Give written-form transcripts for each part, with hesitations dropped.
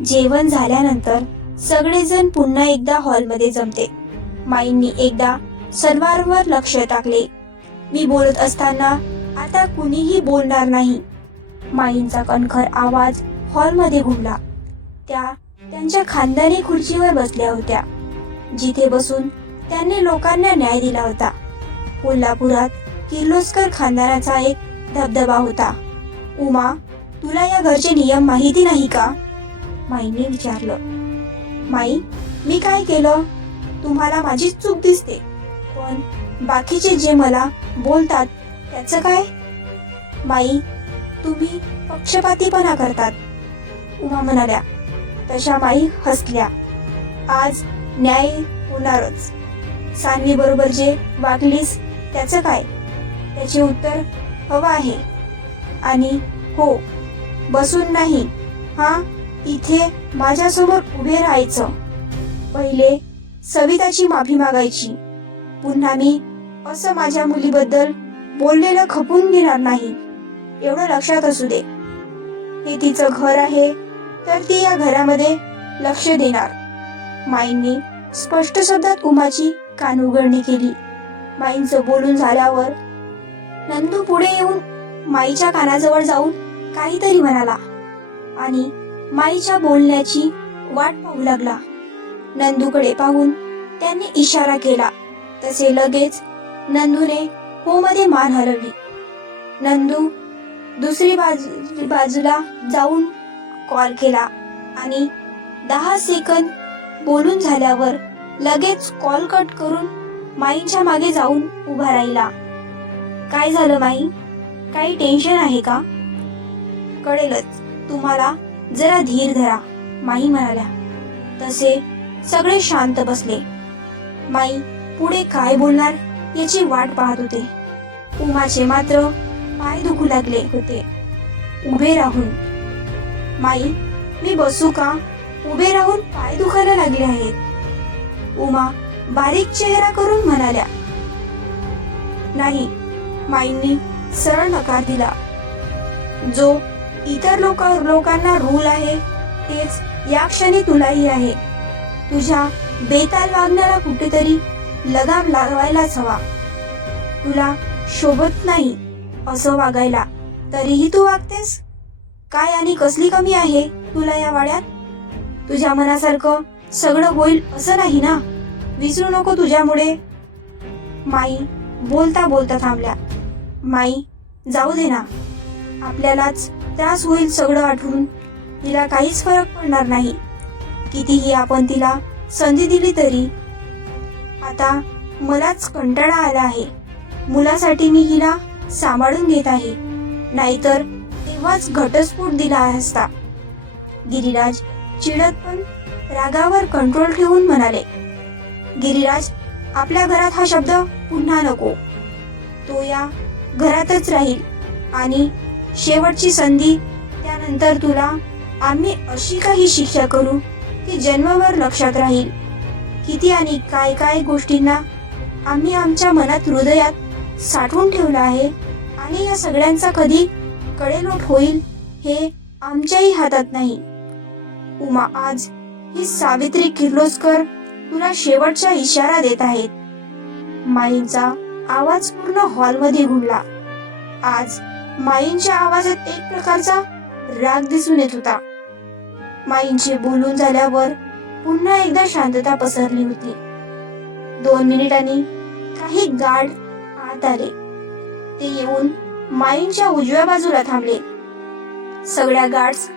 जेवण झाल्यानंतर सगळेजण पुन्हा एकदा हॉलमध्ये जमते. माईंनी एकदा सर्वांवर लक्ष टाकले. मी बोलत असताना आता कुणीही बोलणार नाही. माईंचा कणखर आवाज हॉलमध्ये घुमला. त्या त्यांच्या खानदानी खुर्चीवर बसल्या होत्या, जिथे बसून त्यांनी लोकांना न्याय दिला होता. कोल्हापुरात किर्लोस्कर खानदानाचा एक धबधबा होता. उमा, तुला या घरचे नियम माहिती नाही का? माईने विचारलं. माई, मी काय केलं? तुम्हाला माझीच चूक दिसते, पण बाकीचे जे मला बोलतात त्याचं काय? माई, तुम्ही पक्षपातीपणा करतात, उमा म्हणाल्या. तशा माई हसल्या. आज न्याय होणारच. सान्वी बरोबर जे वागलीस त्याचं काय? त्याचे उत्तर हवं आहे. आणि हो, बसून नाही, हा इथे माझ्यासमोर उभे राहायचं. पहिले सविताची माफी मागायची. पुन्हा मी असं माझ्या मुलीबद्दल बोललेलं खपून घेणार नाही, एवढं लक्षात असू दे. हे तिचं घर आहे, तर ती या घरामध्ये लक्ष देणार. माईंनी स्पष्ट शब्दात उमाची कानउघडणी केली. माईंचं बोलून झाल्यावर नंदू पुढे येऊन माईच्या कानाजवळ जाऊन काहीतरी म्हणाला आणि माईच्या बोलण्याची वाट पाहू लागला. नंदूकडे पाहून त्यांनी इशारा केला, तसे लगेच नंदूने हो मध्ये मान हलवली. नंदू दुसरी बाजूला जाऊन कॉल केला आणि 10 सेकंद बोलून झाल्यावर लगेच कॉल कट करून माईंच्या मागे जाऊन उभा राहिला. काय झालं माई? काही टेन्शन आहे का? कळेलच तुम्हाला, जरा धीर धरा, माई म्हणाल्या. तसे सगळे शांत बसले. माई पुढे काय बोलणार याची वाट पाहत होते. उमाचे मात्र पाय दुखू लागले होते उभे राहून. माई, मी बसू का? उभे राहून पाय दुखायला लागले आहेत, उमा बारीक चेहरा करून म्हणाल्या. नाही, माईंनी सरळ नकार दिला. जो इतर लोकांना रूल आहे तेच या क्षणी तुलाही आहे. तुझ्या बेताल वागण्याला कुठेतरी लगाम लावायलाच हवा. तुला शोभत नाही असं वागायला, तरीही तू वागतेस. काय आणि कसली कमी आहे तुला या वाड्यात? तुझ्या मनासारखं सगळं होईल असं नाही ना. विसरू नको तुझ्यामुळे. माई बोलता बोलता थांबल्या. माई, जाऊ दे ना, आपल्यालाच त्रास होईल सगळं आठवून. तिला काहीच फरक पडणार नाही, कितीही आपण तिला संधी दिली तरी. आता मलाच कंटाळा आला आहे. मुलासाठी मी हिला सांभाळून घेत आहे, नाहीतर तेव्हाच घटस्फोट दिला असता. गिरिराज चिडत पण रागावर कंट्रोल ठेवून म्हणाले. गिरिराज, आपल्या घरात हा शब्द पुन्हा नको. तो या घरातच राहील आणि शेवटची संधी. त्यानंतर तुला आम्ही अशी काही शिक्षा करू की जन्मभर लक्षात राहील. किती आणि काय काय गोष्टींना आम्ही आमच्या मनात, हृदयात साठवून ठेवलं आहे आणि या सगळ्यांचा कधी कडेलोट होईल हे आमच्याही हातात नाही. उमा, आज ही सावित्री किर्लोस्कर तुला शेवटचा इशारा देत आहेत. माईंचा आवाज पूर्ण हॉलमध्ये घुमला. आज माईंच्या आवाजात एक प्रकारचा राग दिसून येत होता. माईंचे बोलून झाल्यावर पुन्हा एकदा शांतता पसरली होती. 2 मिनिटांनी काही गार्ड आत आले. ते येऊन माईंच्या उजव्या बाजूला थांबले. सगळ्या गार्ड्स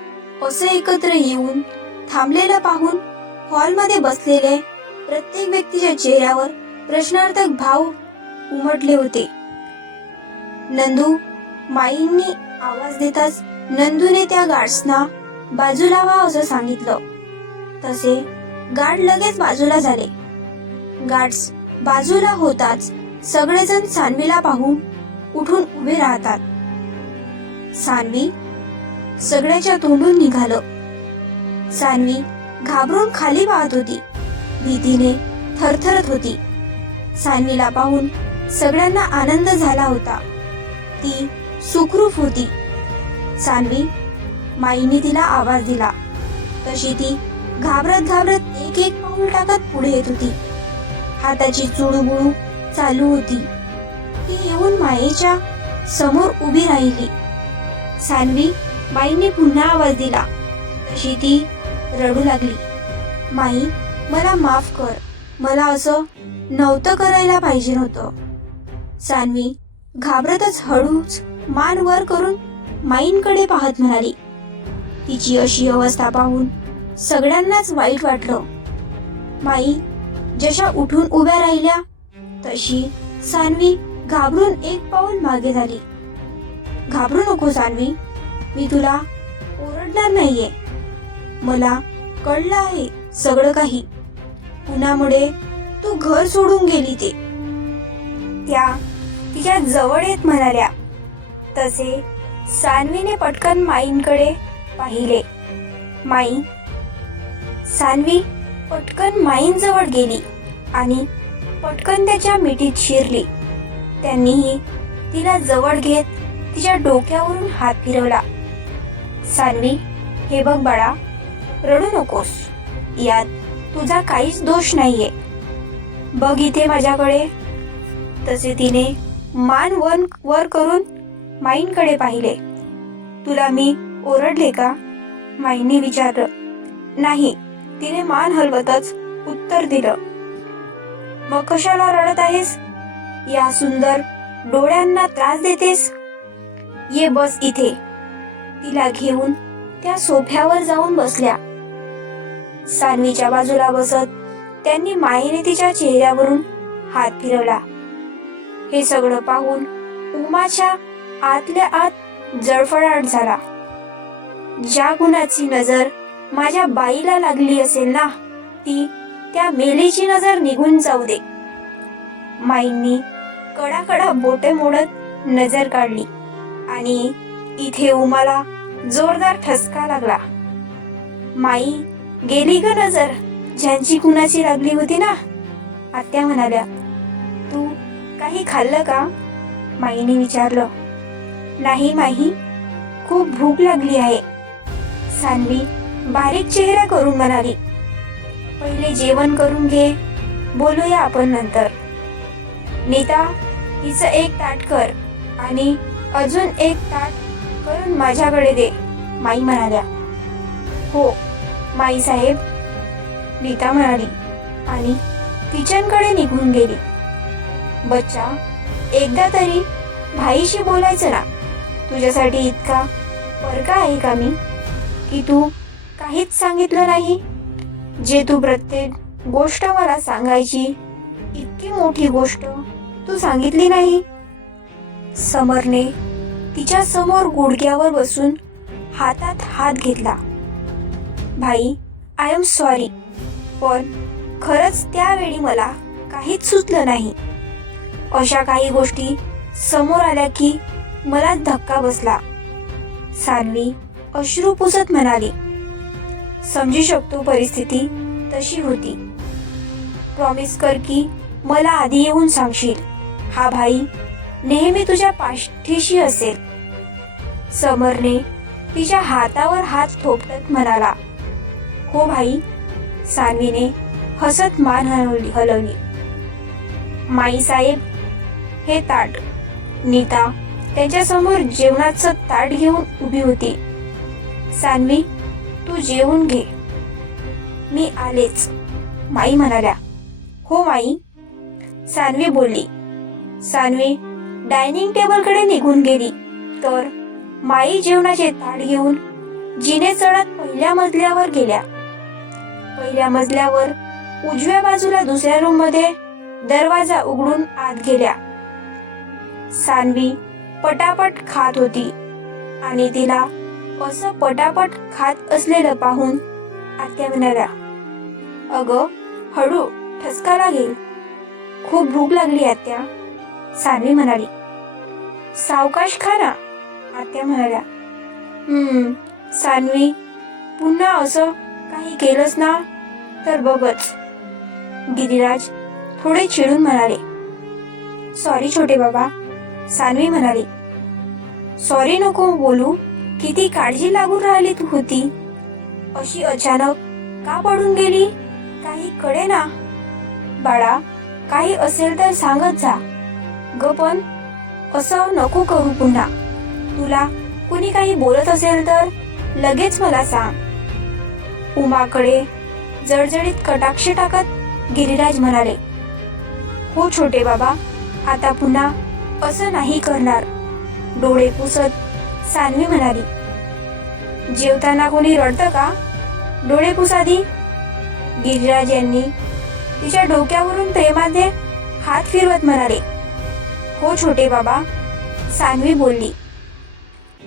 असे एकत्र येऊन थांबलेलं पाहून हॉलमध्ये बसलेले प्रत्येक व्यक्तीच्या चेहऱ्यावर प्रश्नार्थक भाव उमटले होते. नंदू, माईंनी आवाज देताच नंदूने त्या गार्ड्सना बाजूला व्हा असं सांगितलं. तसे गार्ड लगेच बाजूला झाले. गार्ड्स बाजूला होताच सगळेजण सान्वीला पाहून उठून उभे राहतात. सान्वी, सगळ्याच्या तोंडून निघालं. सान्वी घाबरून खाली पाहत होती, भीतीने थरथरत होती. सान्वीला पाहून सगळ्यांना आनंद झाला होता. ती सुखरूप होती. सान्वी, माईंनी तिला आवाज दिला. तशी ती घाबरत घाबरत एक एक पाऊल टाकत पुढे येत होती. हाताची चुळबुळू चालू होती. ती येऊन माईच्या समोर उभी राहिली. सान्वी, माईने पुन्हा आवाज दिला. तशी ती रडू लागली. माई, मला माफ कर. मला असं नव्हतं करायला पाहिजे नव्हतं. सान्वी घाबरतच हळूच मान वर करून माईंकडे पाहत म्हणाली. तिची अशी अवस्था पाहून सगळ्यांनाच वाईट वाटलं. माई जशा उठून उभ्या राहिल्या तशी सान्वी घाबरून एक पाऊल मागे झाली. घाबरू नको सान्वी, मी तुला ओरडणार नाहीये. मला कळलं आहे सगळं काही. पुण्यामुळे तू घर सोडून गेली ते. त्या तिच्या जवळ येत म्हणाल्या. तसे सान्वीने पटकन माईंकडे पाहिले. माई. सान्वी पटकन माईंजवळ गेली आणि पटकन त्याच्या मिठीत शिरली. त्यांनीही तिला जवळ घेत तिच्या डोक्यावरून हात फिरवला. सान्वी, हे बघ बाळा, रडू नकोस. यात तुझा काहीच दोष नाहीये. बघ इथे माझ्याकडे. तसे तिने मान वर करून माईंकडे पाहिले. तुला मी ओरडले का? माईंनी विचारलं. नाही, तिने मान हलवतच उत्तर दिलं. मग कशाला रडत आहेस? या सुंदर डोळ्यांना त्रास देतेस? ये बस इथे. तिला घेऊन त्या सोफ्यावर जाऊन बसल्या. सान्वीच्या बाजूला बसत त्यांनी माईने तिच्या चेहऱ्यावरून हात फिरवला. हे सगळं पाहून उमाच्या आतल्या आत जळफळाट झाला. ज्या गुणाची नजर माझ्या बाईला लागली असेल ना, ती त्या मेलीची नजर निघून जाऊ दे. माईंनी कडाकडा बोटे मोडत नजर काढली आणि इथे उमाला जोरदार ठसका लागला. माई, गेली ग नजर ज्यांची कुणाची लागली होती ना. आत्या म्हणाल्या. तू काही खाल्लं का? माईने विचारलं. नाही माही, खूप भूक लागली आहे. सान्वी बारीक चेहरा करून म्हणाली. पहिले जेवण करून घे, बोलूया आपण नंतर. नीता, हिचं एक ताट कर आणि अजून एक ताट करून माझ्याकडे दे, माई म्हणाल्या. हो माई साहेब, नीता म्हणाली आणि किचनकडे निघून गेली. बच्चा, एकदा तरी भाईशी बोलायचं ना. तुझ्यासाठी इतका परका आहे का मी, की तू काहीच सांगितलं नाही? जे तू प्रत्येक गोष्ट मला सांगायची, इतकी मोठी गोष्ट तू सांगितली नाही. समरने तिच्या समोर गुडघ्यावर बसून हातात हात घेतला. भाई, आय एम सॉरी, पण खरंच त्यावेळी मला काहीच सुचलं नाही. अशा काही गोष्टी समोर आल्या की मला धक्का बसला. सान्वी अश्रू पुसत म्हणाली. समजू शकतो परिस्थिती तशी होती. प्रॉमिस कर की मला आधी येऊन सांगशील. हा भाई नेहमी तुझ्या पाठीशी असेल. समरने तिच्या हातावर हात थोपटत म्हणाला. हो भाई. सान्वीने हसत मान हलवली. माई साहेब, हे ताट. नीता त्यांच्यासमोर जेवणाचं ताट घेऊन उभी होती. सान्वी, तू जेवून घे. मी आलेच, माई म्हणाल्या. हो माई, सान्वी बोलली. सान्वी डायनिंग टेबलकडे निघून गेली तर माई जेवणाचे ताट घेऊन जिने चढत पहिल्या मजल्यावर गेल्या. पहिल्या मजल्यावर उजव्या बाजूला दुसऱ्या रूम मध्ये दरवाजा उघडून आत गेल्या. सान्वी पटापट खात होती आणि तिला असं पटापट खात असलेलं पाहून आत्या म्हणाल्या. अगं हळू, ठसका लागेल. खूप भूक लागली आत्या, सान्वी म्हणाली. सावकाश खा ना, आत्या म्हणाल्या. सान्वी, पुन्हा असं काही केलंस ना तर बघच, गिरिराज थोडे चिडून म्हणाले. सॉरी छोटे बाबा, सान्वी म्हणाली. सॉरी नको बोलू, किती काळजी लागून राहिली तू होती. अशी अचानक का पडून गेली काही कळेना. बाळा, काही असेल तर सांगत जा ग, पण असं नको करू पुन्हा. तुला कुणी काही बोलत असेल तर लगेच मला सांग. उमाकडे जळजळीत कटाक्ष टाकत गिरिराज म्हणाले. हो छोटे बाबा, आता पुन्हा असं नाही करणार. डोळे पुसत सान्वी म्हणाली. जेवताना कोणी रडतं का? डोळे पुस आधी. गिरिराज यांनी तिच्या डोक्यावरून प्रेमाने हात फिरवत म्हणाले. हो छोटे बाबा, सान्वी बोलली.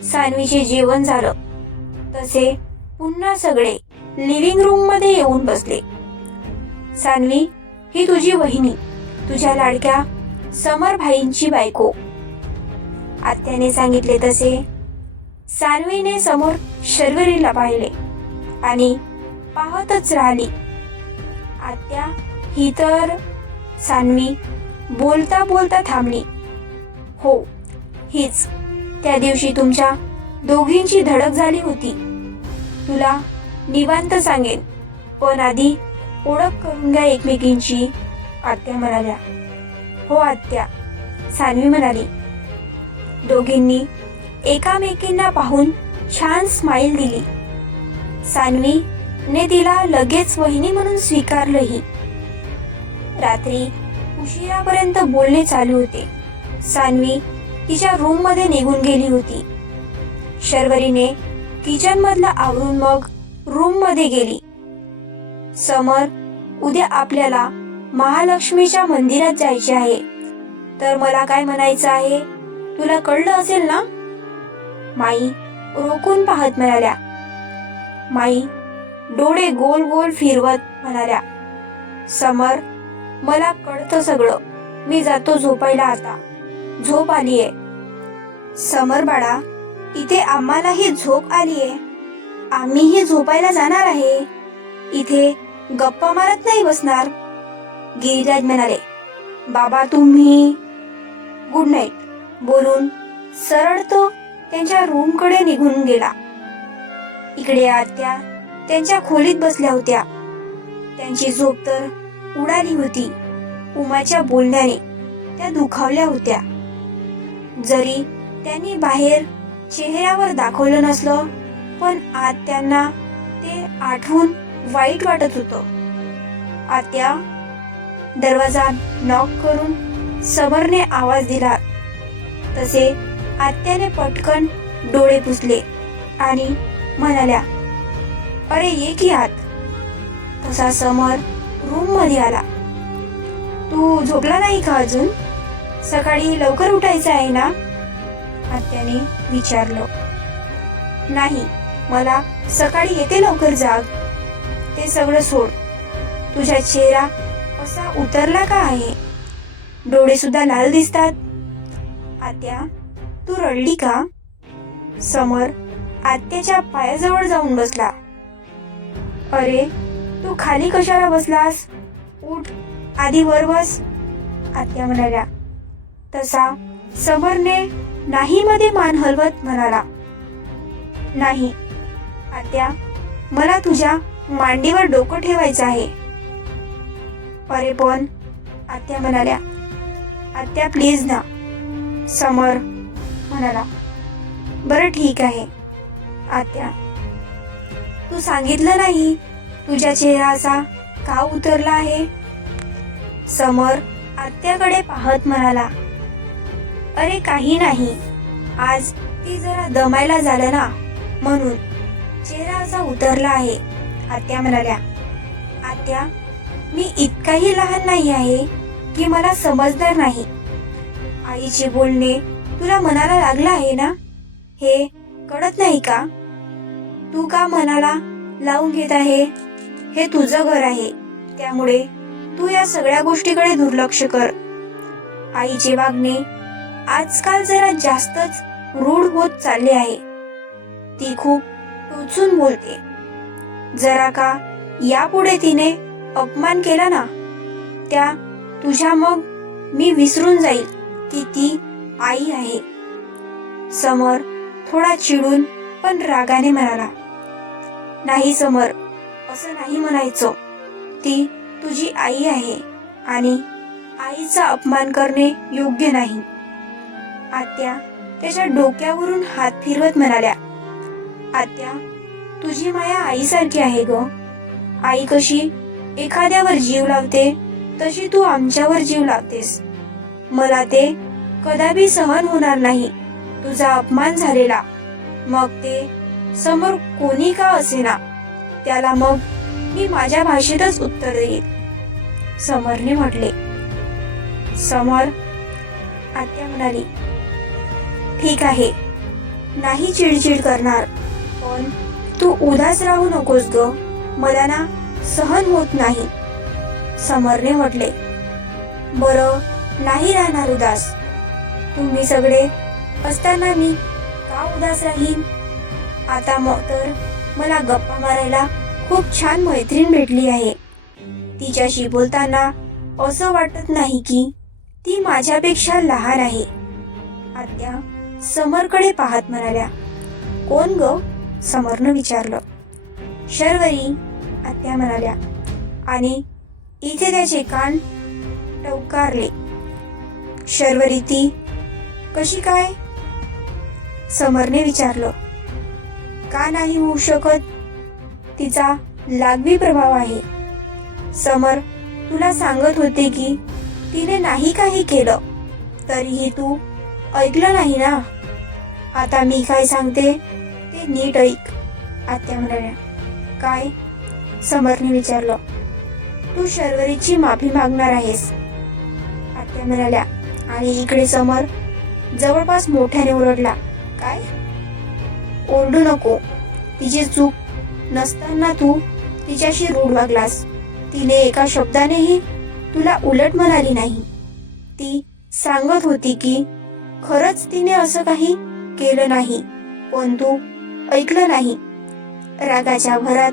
सान्वीचे जेवण झालं तसे पुन्हा सगळे लिव्हिंग रूम मध्ये येऊन बसले. सान्वी, ही तुझी वहिनी, तुझ्या लाडक्या समरभाईंची बायको. आत्याने सांगितले तसे सान्वीने समोर शर्वरीला पाहिले आणि पाहतच राहिली. आत्या, ही तर. सान्वी बोलता बोलता थांबली. हो, हीच. त्या दिवशी तुमच्या दोघींची धडक झाली होती. तुला निवांत सांगेन, पण आधी ओळख करून घ्या एकमेकींची, आत्या म्हणाल्या. हो आत्या, सान्वी म्हणाली. दोघींनी एकामेकींना पाहून छान स्माईल दिली. सान्वीने तिला लगेच वहिनी म्हणून स्वीकारलंही. रात्री उशिरापर्यंत बोलणे चालू होते. सान्वी तिच्या रूम मध्ये निघून गेली होती. शर्वरीने किचन मधला आवरून मग रूम मध्ये गेली. समर, उद्या आपल्याला महालक्ष्मीच्या मंदिरात जायचे आहे. तर मला काय म्हणायचं आहे तुला कळलं असेल ना? माई रोखून पाहत म्हणाल्या. माई डोळे गोल गोल फिरवत म्हणाल्या. समर, मला कळतं सगळं. मी जातो झोपायला आता. झोप आलीये. समर बाळा, इथे आम्हालाही झोप आलीये. आम्हीही झोपायला जाणार आहे. इथे गप्पा मारत नाही बसणार. गिरिराज म्हणाले. बाबा तुम्ही. गुड नाईट बोलून सरळ तो त्यांच्या रूम कडे निघून गेला. इकडे आत्या त्यांच्या खोलीत बसल्या होत्या. त्यांची झोप तर उडाली होती. उमाच्या बोलण्याने त्या दुखावल्या होत्या. जरी त्यांनी बाहेर चेहऱ्यावर दाखवलं नसलं, पण आत त्यांना ते आठवून वाईट वाटत होतं. आत्या, दरवाजा नॉक करून समरने आवाज दिला. तसे आत्याने पटकन डोळे पुसले आणि म्हणाल्या, अरे ये की आत. तसा समर रूम मध्ये आला. तू झोपला नाही का अजून? सकाळी लवकर उठायचं आहे ना? आत्याने विचारलं. नाही, मला सकाळी येते लवकर जाग. ते सगळं सोड. तुझा चेहरा असा उतरला का आहे? डोळे सुद्धा लाल दिसतात. आत्या, तू रडली का? समर आत्याच्या पायाजवळ जाऊन बसला. अरे, तू खाली कशाला बसलास? उठ, आधी वर बस, आत्या म्हणाल्या. तसा समरने नाही मध्ये मान हलवत म्हणाला. नाही आत्या, मला तुझ्या मांडीवर डोकं ठेवायचं आहे. अरे पण, आत्या म्हणाल्या. आत्या प्लीज ना, समर म्हणाला. बरं ठीक आहे आत्या. तू सांगितलं नाही तुझा चेहरा असा का उतरला आहे? समर आत्याकडे पाहत म्हणाला. अरे काही नाही, आज ती जरा दमायला झालं ना, म्हणून चेहरा असा उतरला आहे, आत्या म्हणाल्या. आत्या, मी इतकाही लहान नाही आहे की मला समजणार नाही. आईचे बोलणे तुला मनाला लागलं आहे ना, हे कळत नाही का? तू का मनाला लावून घेत आहे? हे तुझं घर आहे, त्यामुळे तू या सगळ्या गोष्टीकडे दुर्लक्ष कर. आईचे वागणे आजकाल जरा जास्तच रूढ होत चालले आहे. ती खूप टोचून बोलते. जरा का यापुढे तिने अपमान केला ना, त्या तुझ्या मग मी विसरून जाईल की ती आई आहे. समर थोडा चिडून पण रागाने म्हणाला. नाही समर, असं नाही म्हणायचं. ती तुझी आई आहे आणि आईचा अपमान करणे योग्य नाही. आत्या त्याच्या डोक्यावरून हात फिरवत म्हणाल्या, आत्या, तुझी माया आईसारखी आहे ग. आई कशी एखाद्यावर जीव लावते तशी तू आमच्यावर जीव लावतेस. मला ते कदापि सहन होणार नाही तुझा अपमान झालेला. मग ते समोर कोणी का असेना, त्याला मग मी माझ्या भाषेतच उत्तर देईल, समरने म्हटले. समर, आत्या म्हणाली, ठीक आहे, नाही चिडचिड करणार, पण तू उदास राहू नकोस ग, मला ना सहन होत नाही. समरने म्हटले, बरं, नाही राहणार उदास. तुम्ही सगळे असताना मी का उदास राहीन? आता मग तर मला गप्पा मारायला खूप छान मैत्रीण भेटली आहे. तिच्याशी बोलताना असं वाटत नाही की ती माझ्यापेक्षा लहान आहे. आत्या समरकडे पाहत म्हणाल्या. कोण ग? समरनं विचारलं. शर्वरी, आत्या म्हणाल्या आणि इथे त्याचे कान टवकारले. शर्वरी ती कशी काय? समरने विचारलं. का नाही होऊ शकत? तिचा लागवी प्रभाव आहे. समर तुला सांगत होते की तिने नाही काही केलं, तरीही तू ऐकलं नाही ना. आता मी काय सांगते ते नीट ऐक, आत्या म्हणाल्या. काय? समरने विचारलं. तू शर्वरीची माफी मागणार आहेस, आत्या म्हणाल्या. आणि इकडे समर जवळपास मोठ्याने ओरडला. काय? ओरडू नको. तिची चूक नसताना तू तिच्याशी रूढ वागलास. तिने एका शब्दानेही तुला उलट म्हणाली नाही. ती सांगत होती की खरंच तिने असं काही केलं नाही, पण तू ऐकलं नाही. रागाच्या भरात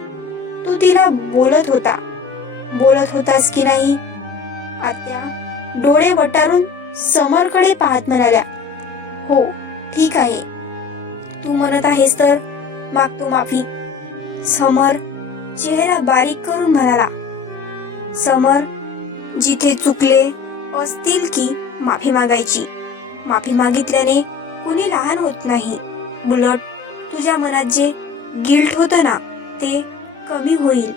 तू तिला बोलत होतास की नाही? आत्या डोळे वटारून समरकडे पाहत म्हणाल्या. हो, ठीक आहे, तू म्हणत आहेस तर मागतो माफी. समर चेहरा बारीक करून म्हणाला. समर, जिथे चुकले असतील की माफी मागायची. माफी मागितल्याने कुणी लहान होत नाही. उलट तुझ्या मनात जे गिल्ट होतं ना, ते कमी होईल.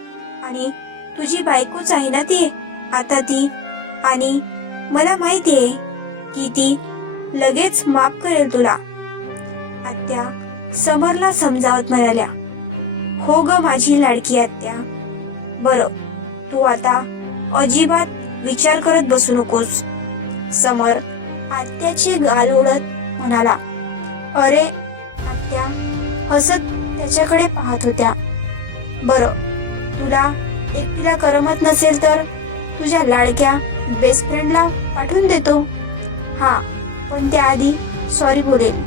आणि तुझी बायकोच आहे ना ती आता ती, आणि मला माहिती आहे की ती लगेच माफ करेल तुला. आत्या समरला समजावत म्हणाल्या. हो ग माझी लाडकी आत्या. बरं, तू आता अजिबात विचार करत बसू नकोस. समर आत्याचे गाल ओढत म्हणाला. अरे, आत्या हसत त्याच्याकडे पाहत होत्या. बरं, तुला एकटीला करमत नसेल तर तुझ्या लाडक्या बेस्ट फ्रेंडला पाठवून देतो. हा, पण त्याआधी सॉरी बोलेल.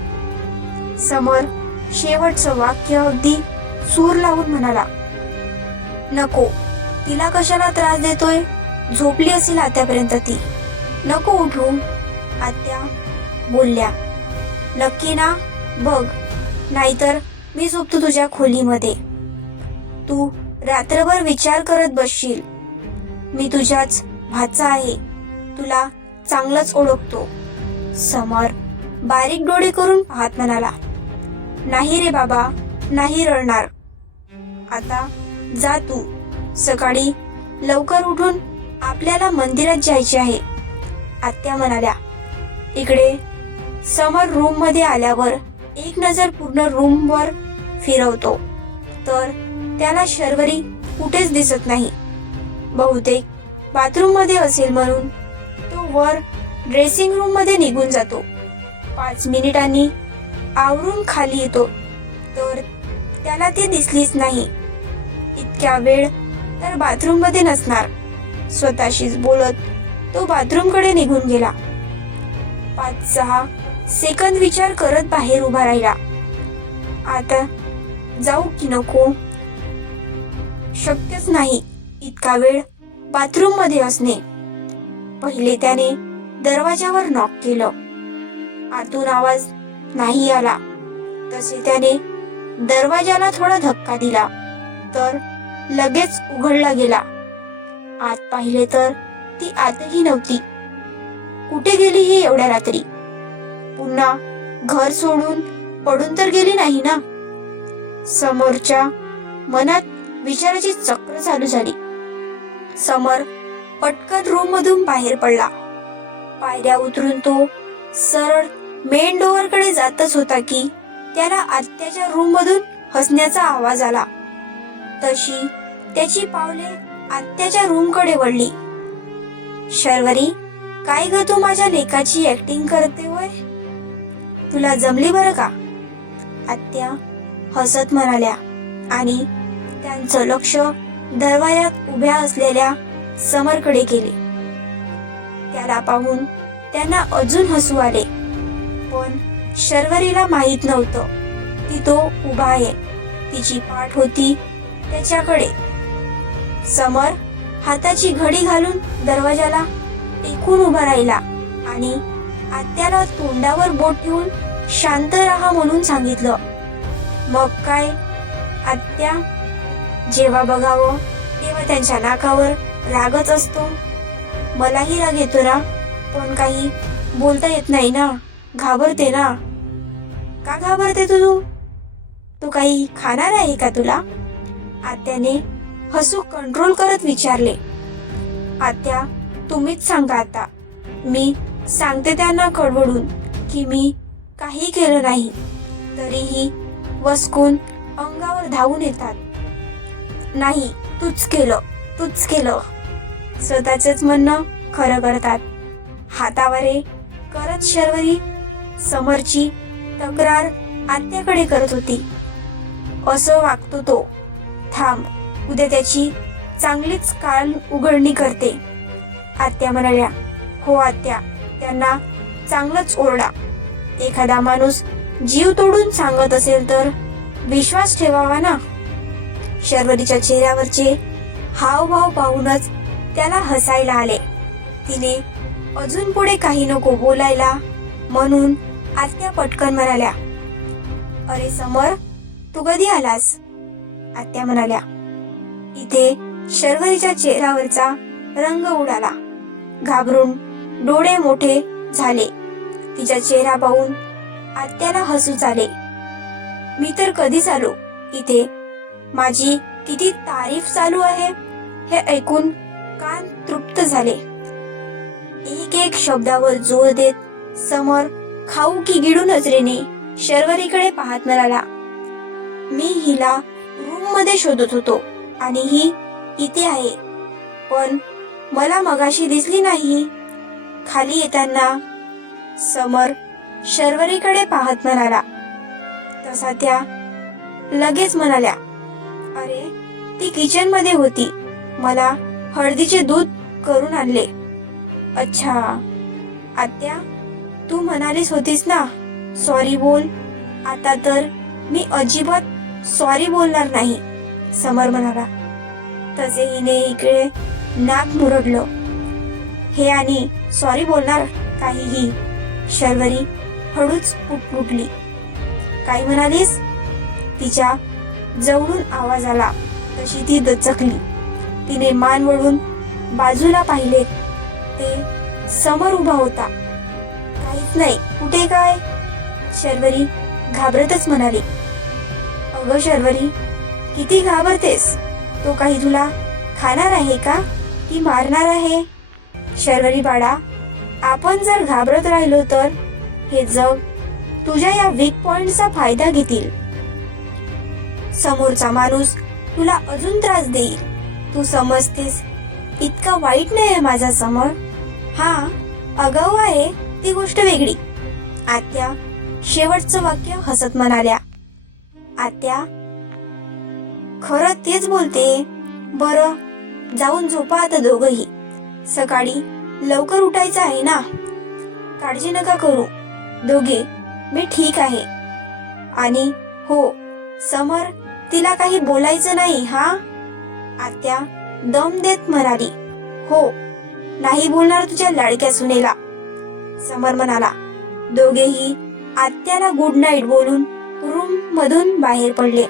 समर शेवटचं वाक्य अगदी सूर लावून म्हणाला. नको, तिला कशाला त्रास देतोय? झोपली असेल आत्यापर्यंत ती. नको उठू, आत्या बोलल्या. नक्की ना? बघ, नाहीतर मी झोपतो तुझ्या खोलीमध्ये. तू रात्रभर विचार करत बसशील. मी तुझ्याच भाचा आहे, तुला चांगलंच ओळखतो. समर बारीक डोळे करून पाहत म्हणाला. नाही रे बाबा, नाही रडणार. आता जा तू. सकाळी लवकर उठून आपल्याला मंदिरात जायचे आहे, आत्या म्हणाल्या. इकडे समर रूम मध्ये आल्यावर एक नजर पूर्ण रूमवर फिरवतो, तर त्याला शर्वरी कुठेच दिसत नाही. बहुतेक बाथरूम मध्ये असेल म्हणून तो वर ड्रेसिंग रूम मध्ये निघून जातो. 5 मिनिटांनी आवरून खाली येतो, तर त्याला ती दिसलीच नाही. इतक्या वेळ तर बाथरूम मध्ये नसणार. स्वतःशीच बोलत तो बाथरूम कडे निघून गेला. 5-6 सेकंद विचार करत बाहेर उभा राहिला. आता जाऊ की नको? शक्यच नाही इतका वेळ बाथरूम मध्ये असणे. पहिले त्याने दरवाजावर नॉक केलं. आतून आवाज नाही आला. तसे त्याने दरवाजाला थोडा धक्का दिला. तर लगेच उघडला गेला. आत पाहिले तर ती आतही नव्हती. कुठे गेली ही एवढ्या रात्री? पुन्हा घर सोडून पडून तर गेली नाही ना? समोरच्या मनात विचाराची चक्र चालू झाली. समर पटकन रूम मधून बाहेर पडला. पायऱ्या उतरून तो सरळ मेन डोअर कडे जातच होता की त्याला आत्याच्या रूम मधून हसण्याचा आवाज आला. तशी त्याची पावले आत्याच्या रूम कडे वळली. शर्वरी, काय ग तू माझ्या लेकाची ऍक्टिंग करते होय? तुला जमली बरं का? आत्या हसत म्हणाल्या आणि त्यांचं लक्ष दरवाजात उभ्या असलेल्या समरकडे गेले. त्याला पाहून त्यांना अजून हसू आले. पण शर्वरीला माहित नव्हतं की तो उभा आहे. तिची पाठ होती त्याच्याकडे. समर हाताची घडी घालून दरवाजाला टेकून उभा राहिला आणि आत्याला तोंडावर बोट ठेवून शांत राहा म्हणून सांगितलं. मग काय, आत्या जेव्हा बघावं तेव्हा त्यांच्या नाकावर रागच असतो. मलाही राग येतो ना, पण काही बोलता येत नाही ना, घाबरते ना. का घाबरते तू काही खाणार आहे का तुला? आत्याने हसू कंट्रोल करत विचारले. आत्या, तुम्हीच सांगा आता. मी सांगते त्यांना कडवडून की मी काही केलं नाही, तरीही वसकून अंगावर धावून येतात. नाही, तूच केलं. स्वतःच म्हणणं खरं करतात. हातावरे करत शर्वरी समरची तक्रार आत्याकडे करत होती. असं वागतो तो. थांब, उद्या त्याची चांगलीच कान उघडणी करते. आत्या म्हणाल्या. हो आत्या, त्यांना चांगलंच ओरडा. एखादा माणूस जीव तोडून सांगत असेल तर विश्वास ठेवावा ना. शर्वरीच्या चेहऱ्यावरचे हावभाव पाहूनच त्याला हसायला आले. तिने अजून पुढे काही नको बोलायला म्हणून आत्या पटकन म्हणाल्या. अरे समर, तू कधी आलास? आत्या म्हणाल्या. इथे शर्वरीच्या चेहऱ्यावरचा रंग उडाला. घाबरून डोळे मोठे झाले. तिचा चेहरा पाहून आत्याला हसूच आले. मी तर कधीच आलो इथे. माझी किती तारीफ चालू आहे हे ऐकून कान तृप्त झाले. एक एक शब्दावर जोर देत समर खाऊ की गिळू नजरेने शर्वरीकडे पाहत म्हणाला. मी हिला रूम मध्ये शोधत होतो आणि ही इथे आहे, पण मला मगाशी दिसली नाही. खाली येताना समर शर्वरीकडे पाहत म्हणाला. तसा त्या लगेच म्हणाल्या. अरे, ती किचन मध्ये होती. मला हळदीचे दूध करून आणले. अच्छा आत्या, तू म्हणालीस होतीस ना सॉरी बोल. आता तर मी अजिबात सॉरी बोलणार नाही, समर म्हणाला. तसे हिने इकडे नाक मुरडलं. हे आणि सॉरी बोलणार काहीही. शर्वरी हळूच पुटपुटली. काय म्हणालीस? तिच्या जवळून आवाज आला तशी ती दचकली. तिने मान वळून बाजूला पाहिले. ते समर उभा होता. काहीच नाही. कुठे काय? शर्वरी घाबरतच म्हणाली. अगं शर्वरी, किती घाबरतेस? तो काही तुला खाणार आहे का की मारणार आहे? शर्वरी बाळा, आपण जर घाबरत राहिलो तर हे जग तुझ्या या वीक पॉइंटचा फायदा घेतील. समोरचा माणूस तुला अजून त्रास देईल. तू समजतेस इतका वाईट नाही माझा समर. हा आगाऊ आहे ती गोष्ट वेगळी. आत्या शेवटचं वाक्य हसत म्हणाल्या. आत्या, खरं तेच बोलते. बरं, जाऊन झोपा आता दोघही. सकाळी लवकर उठायचं आहे ना. काळजी नका करू दोघे, मी ठीक आहे. आणि हो समर, तिला काही बोलायचं नाही हा. आत्या दम देत म्हणाली. हो, नाही बोलणार तुझ्या लाडक्या सुनेला, समर म्हणाला. दोघेही आत्याला गुड नाईट बोलून रूम मधून बाहेर पडले.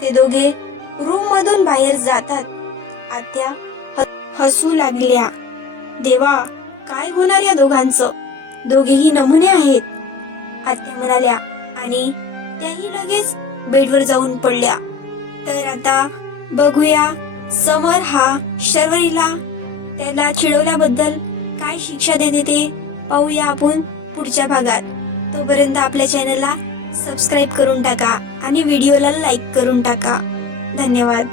ते दोघे रूम मधून बाहेर जातात. आत्या हसू लागल्या. देवा, काय होणार या दोघांचं? दोघेही नमुने आहेत, आत्या म्हणाल्या आणि त्याही लगेच बेडवर जाऊन पडल्या. तर आता बघूया समर हा शर्वरीला त्याला चिडवल्याबद्दल काय शिक्षा देते ते पाहूया आपण पुढच्या भागात. तोपर्यंत आपल्या चॅनलला सबस्क्राईब करून टाका आणि व्हिडिओला लाईक करून टाका. धन्यवाद.